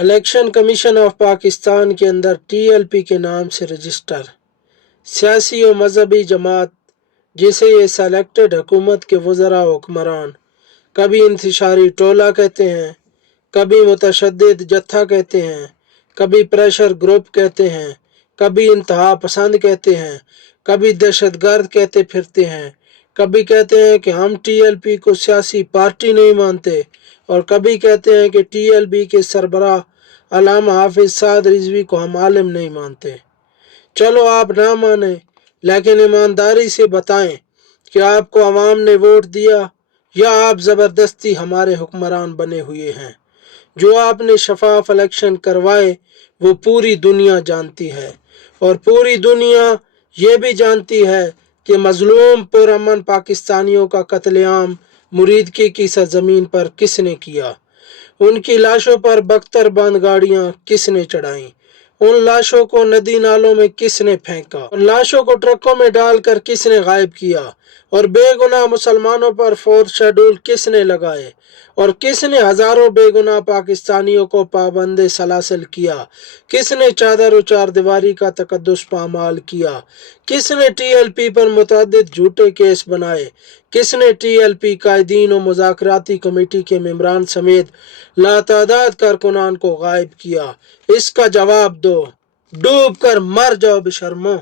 Election commission of Pakistan کے اندر TLP کے نام سے رجسٹر سیاسی و مذہبی جماعت جسے یہ سلیکٹڈ حکومت کے وزراء و حکمران کبھی انتشاری ٹولہ کہتے ہیں، کبھی متشدد جتھا کہتے ہیں، کبھی پریشر گروپ کہتے ہیں، کبھی انتہا پسند کہتے ہیں، کبھی دہشت گرد کہتے پھرتے ہیں، کبھی کہتے ہیں کہ ہم TLP کو سیاسی پارٹی نہیں مانتے، اور کبھی کہتے ہیں کہ TLP کے سربراہ علامہ حافظ سعد رضوی کو ہم عالم نہیں مانتے۔ چلو آپ نہ مانیں، لیکن ایمانداری سے بتائیں کہ آپ کو عوام نے ووٹ دیا یا آپ زبردستی ہمارے حکمران بنے ہوئے ہیں۔ جو آپ نے شفاف الیکشن کروائے وہ پوری دنیا جانتی ہے، اور پوری دنیا یہ بھی جانتی ہے کہ مظلوم پرامن پاکستانیوں کا قتل عام مریدکی کی سرزمین پر کس نے کیا، ان کی لاشوں پر بختر بند گاڑیاں کس نے چڑھائیں، ان لاشوں کو ندی نالوں میں کس نے پھینکا، ان لاشوں کو ٹرکوں میں ڈال کر کس نے غائب کیا، اور بے گناہ مسلمانوں پر فورتھ شیڈول کس نے لگائے، اور کس نے ہزاروں بے گناہ پاکستانیوں کو پابند سلاسل کیا، کس نے چادر و چار دیواری کا تقدس پامال کیا، کس نے TLP پر متعدد جھوٹے کیس بنائے، کس نے TLP قائدین و مذاکراتی کمیٹی کے ممبران سمیت لاتعداد کارکنان کو غائب کیا، اس کا جواب دو، ڈوب کر مر جاؤ بے شرمو۔